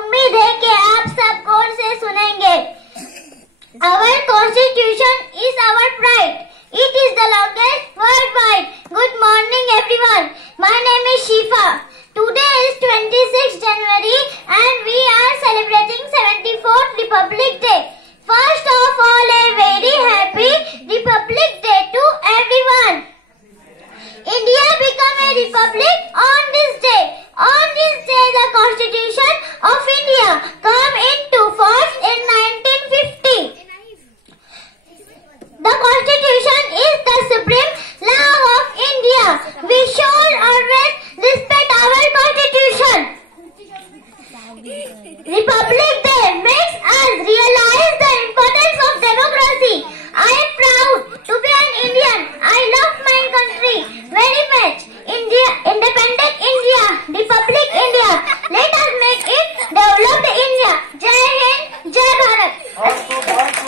उम्मीद है कि आप सब गौर से सुनेंगे। Our constitution is our pride. It is the longest worldwide. Good morning everyone. My name is Shifa. Today is 26th January and we are celebrating 74th Republic Day. First of all, a very happy Republic Day to everyone. India became a republic on this day. On this day, the Constitution of India came in